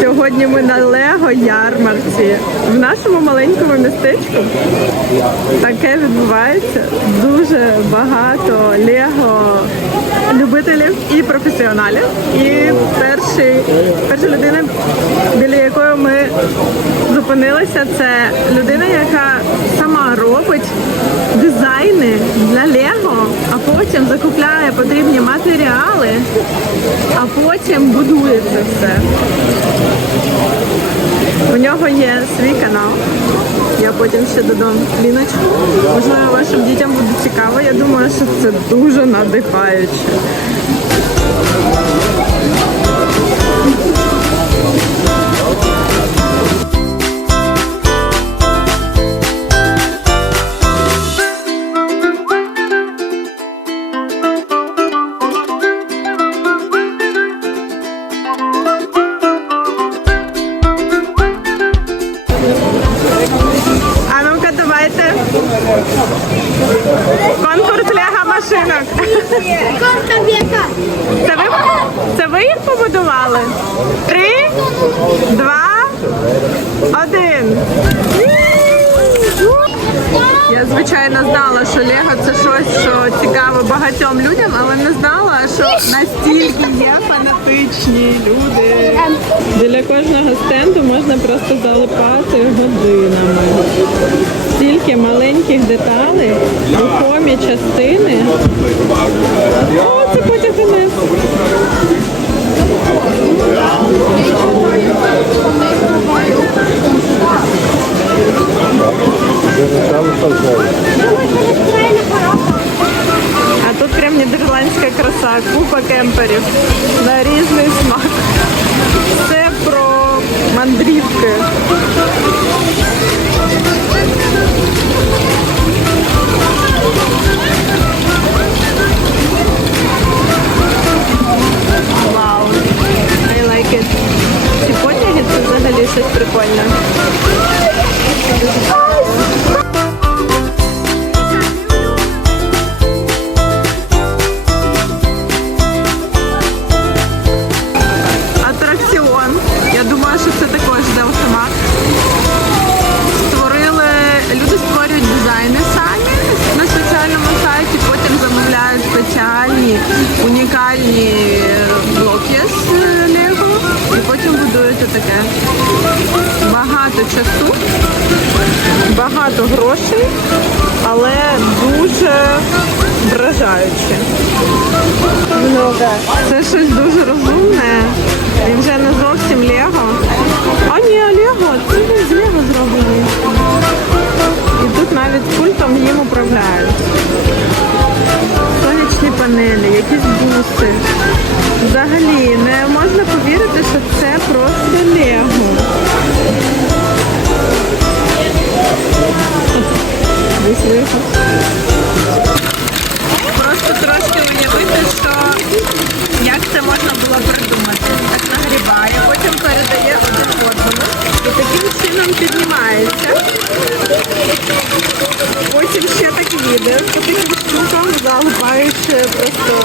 Сьогодні ми на Лего ярмарці в нашому маленькому містечку. Таке відбувається. Дуже багато Лего любителів і професіоналів. І перший, перша людина, біля якої ми зупинилися, це людина, яка сама робить дизайни для Лего, а потім закупляє потрібні матеріали, а потім будує це все. У нього є свій канал. Я потім ще додам кліночку. Можливо, вашим дітям буде цікаво. Я думаю, що це дуже надихаюче. Це ви, це ви їх побудували? Три, два, один. Я звичайно знала, що Лего це щось, що цікаве багатьом людям, але не знала, що настільки є фанатичні люди. Біля кожного стенду можна просто залипати годинами. Стільки маленьких деталей, рухомі частини. О, це потяг вниз. А тут прям нідерландська краса, купа кемперів на різний смак. Все про мандрівки. Дизайни самі на спеціальному сайті, потім замовляють спеціальні унікальні блоки з е, Лего і потім будують отаке. Багато часу, багато грошей, але дуже вражаюче. Це щось дуже розумне. І вже не зовсім Лего. Навіть пультом їм управляють. Сонячні панелі, якісь буси. Взагалі не можна повірити, що це просто Лего. Десь виход. Просто.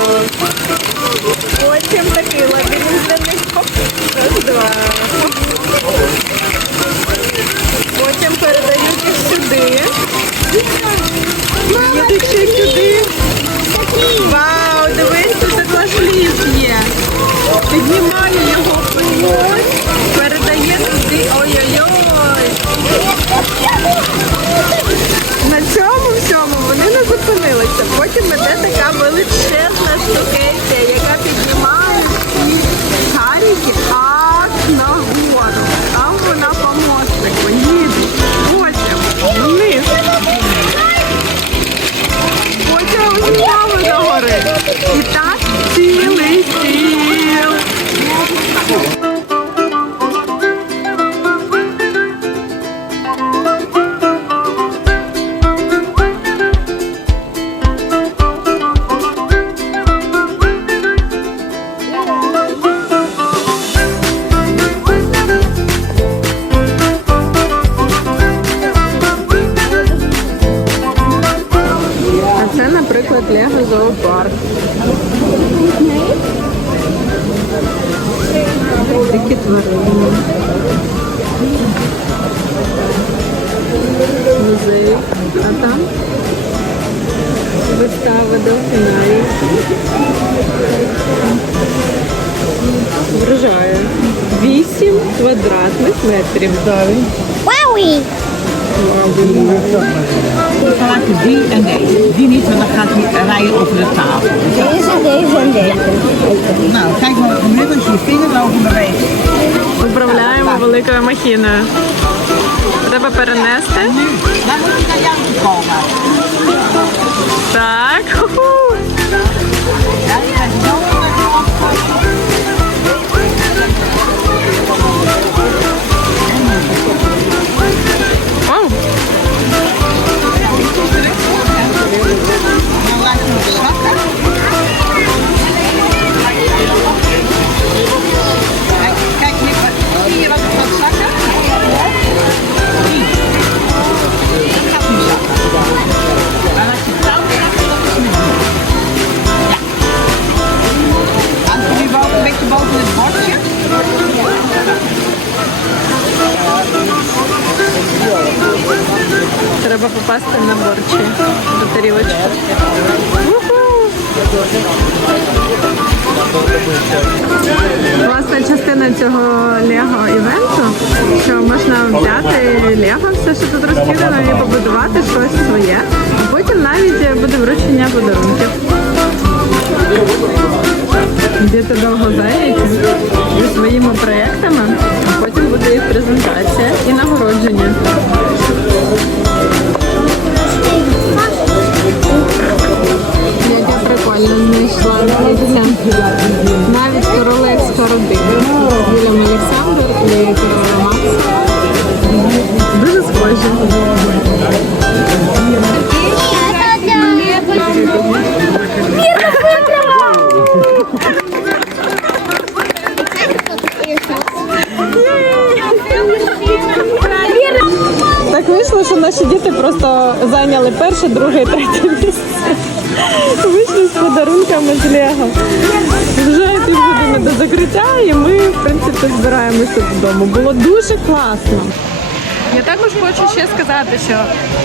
Великі тварини. Музей. А там вистава дельфінарій. Вражає. Вісім квадратних метрів. Wauwee. maken die en deze. Die niet, want dan gaat hij rijden over de tafel. Deze, deze en deze. Nou, kijk maar nu als je je vingers over beweegt. Управляємо великою махіною. Треба перенести. Nu, Класна частина цього Лего івенту, що можна взяти Лего, все, що тут розкидано, і побудувати щось своє. Потім навіть буде вручення подарунків. Діти довго зайняті зі своїми проєктами, а потім буде їх презентація. Навіть королевська родина. Вільям Олександр і королева Макс. Дуже схожі. Так вийшло, що наші діти просто зайняли перше, друге і третє місце. Вийшли з подарунками з Лего. Вже півгодини до закриття, і ми, в принципі, збираємося додому. Було дуже класно. Я також хочу ще сказати, що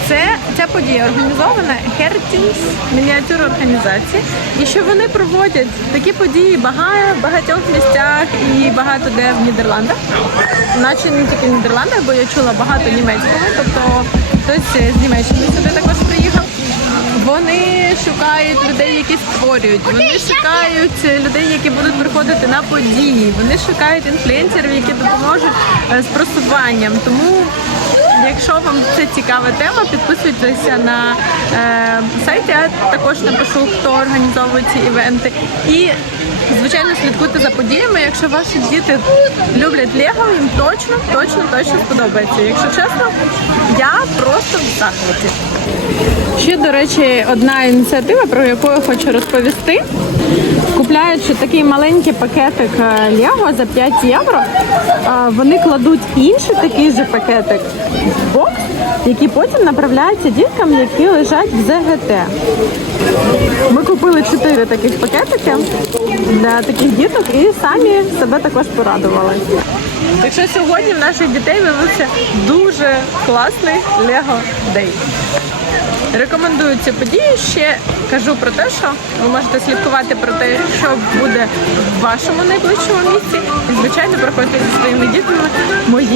це ця подія організована Heritage мініатюр організації, і що вони проводять такі події бага- в багатьох місцях і багато де в Нідерландах, наче не тільки в Нідерландах, бо я чула багато німецького, тобто хтось з Німеччини сюди також шукають людей, які створюють. Вони шукають людей, які будуть приходити на події. Вони шукають інфлюенсерів, які допоможуть е, з просуванням. Тому, якщо вам це цікава тема, підписуйтеся на е, сайті. Я також напишу, хто організовує ці івенти. І звичайно слідкуйте за подіями. Якщо ваші діти люблять Лего, їм точно, точно, точно сподобається. Якщо чесно, я просто в захваті. Ще, до речі, одна ініціатива, про яку я хочу розповісти. Купляючи такий маленький пакетик е, Лего за 5 євро, е, вони кладуть інший такий же пакетик в бокс, який потім направляється діткам, які лежать в ЗГТ. Ми купили 4 таких пакетики для таких діток і самі себе також порадували. Так що сьогодні в наших дітей виявився дуже класний Лего Дей. Рекомендую цю подію. Ще кажу про те, що ви можете слідкувати про те, що буде в вашому найближчому місці. І звичайно, проходьте зі своїми дітьми. Мої